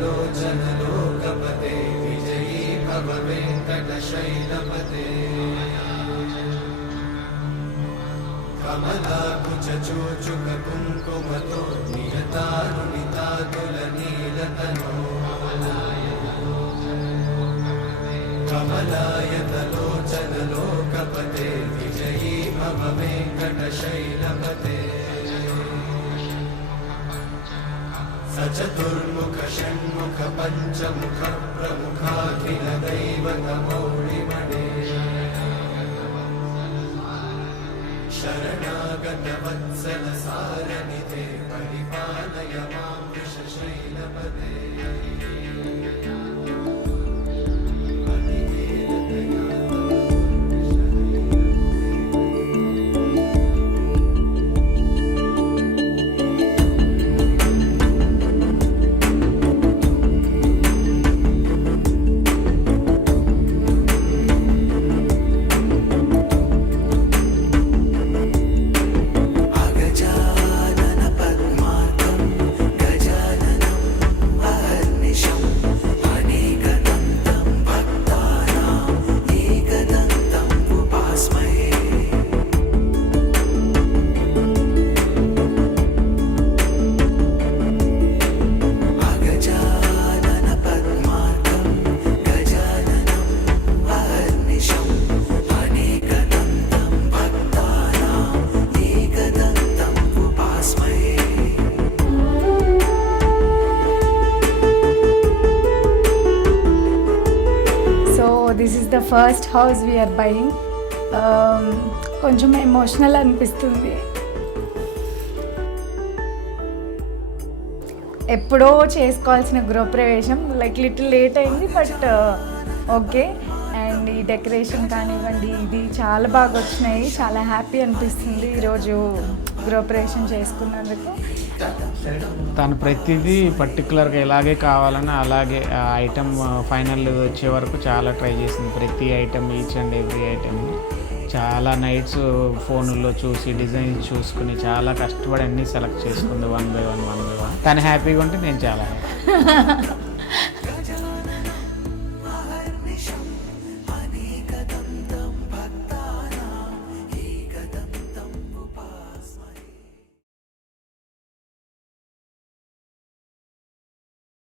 कमलायतलोचनलोकपते विजयी भव वेङ्कटशैलपते कमलाकुचूचुककुङ्कुमतो नियतारुणितातुलनीलतनो कमलायतलोचनलोकपते विजयी भव वेङ्कटशैलपते सचतुर्मुख षण्मुख पञ्चमुख प्रमुखाखिल दैवतमौलिमणे शरणागत वत्सल सारनिधे परिपालय मां वृषशैलपदे this is the first house we're buying. కొంచెం ఎమోషనల్ అనిపిస్తుంది. ఎప్పుడో చేసుకోవాల్సిన గృహప్రవేశం లైక్ లిటిల్ లేట్ అయింది, బట్ ఓకే. అండ్ ఈ డెకరేషన్ కానివ్వండి, ఇది చాలా బాగా వచ్చినాయి. చాలా హ్యాపీ అనిపిస్తుంది ఈరోజు గృహప్రవేశం చేసుకున్నందుకు. తను ప్రతిదీ పర్టికులర్గా ఎలాగే కావాలని అలాగే ఐటమ్ ఫైనల్ వచ్చే వరకు చాలా ట్రై చేసింది. ప్రతి item, each and every item చాలా నైట్స్ ఫోన్లో చూసి డిజైన్ చూసుకుని చాలా కష్టపడి అన్నీ సెలెక్ట్ చేసుకుంది వన్ బై వన్. తను హ్యాపీగా ఉంటే నేను చాలా హ్యాపీ.